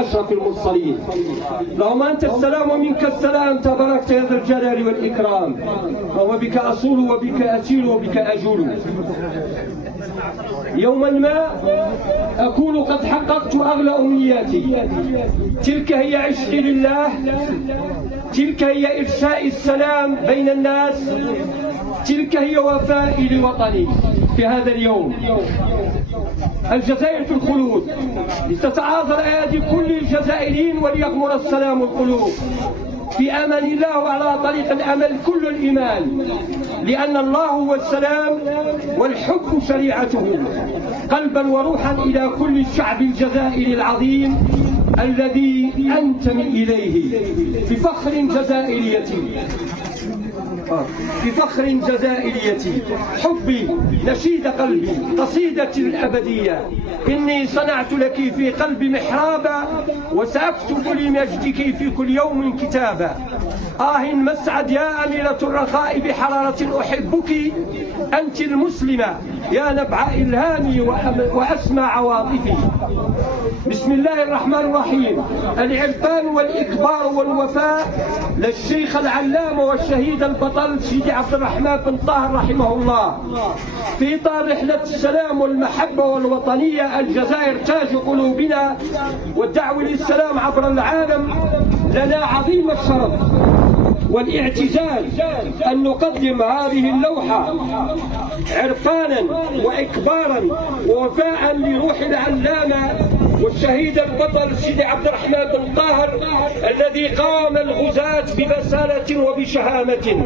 أشرف المرسلين. اللهم أنت السلام ومنك السلام، تباركت يا ذا الجلال والإكرام، وبك أصول وبك أسير وبك أجول. يوما ما أكون قد حققت أغلى أمنياتي، تلك هي عشقي لله، تلك هي إرساء السلام بين الناس، تلك هي وفائي لوطني. في هذا اليوم الجزائر في الخلود، لتتعاظر أيادي كل الجزائريين وليغمر السلام القلوب. في أمان الله وعلى طريق الأمل كل الإيمان، لأن الله هو السلام والحب شريعته، قلبا وروحا إلى كل الشعب الجزائري العظيم الذي أنتمي إليه. بفخر جزائريتي، بفخر جزائريتي، حبي نشيد قلبي، قصيدتي الأبدية. إني صنعت لك في قلبي محرابا، وسأكتب لمجدك في كل يوم كتابا. مسعد يا أميرة الرخاء بحرارة أحبك، أنت المسلمة يا نبع إلهامي وأسمى عواطفي. بسم الله الرحمن الرحيم. العرفان والإكبار والوفاء للشيخ العلامة والشهيد البطل سيدي عبد الرحمن بن طاهر رحمه الله. في إطار رحلة السلام والمحبة والوطنية، الجزائر تاج قلوبنا والدعوة للسلام عبر العالم، لنا عظيم الشرف والاعتزاز أن نقدم هذه اللوحة عرفانا وإكبارا ووفاء لروح العلامة والشهيد البطل سيدي عبد الرحمن بن طاهر، الذي قام الغزاة ببسالة وبشهامة،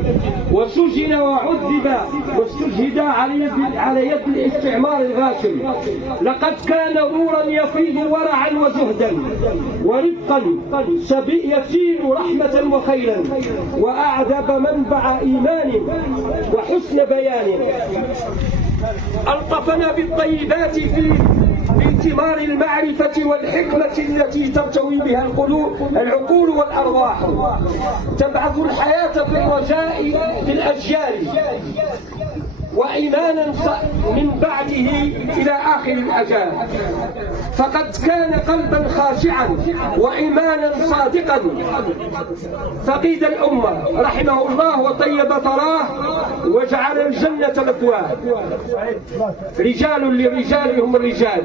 وسجن وعذب واستشهد على يد الاستعمار الغاشم. لقد كان نورا يفيض ورعا وزهدا ورفقا، يسيل رحمة وخيرا، وأعذب منبع إيمان وحسن بيان. ألطفنا بالطيبات في ثمار المعرفة والحكمة التي ترتوي بها العقول والأرواح، تبعث الحياة في الرجاء في الأجيال، وإيمانا من بعده إلى آخر الأجال. فقد كان قلبا خاشعا وإيمانا صادقا، فقيد الأمة رحمه الله وطيب ثراه وجعل الجنة مثواه. رجال لرجال هم الرجال.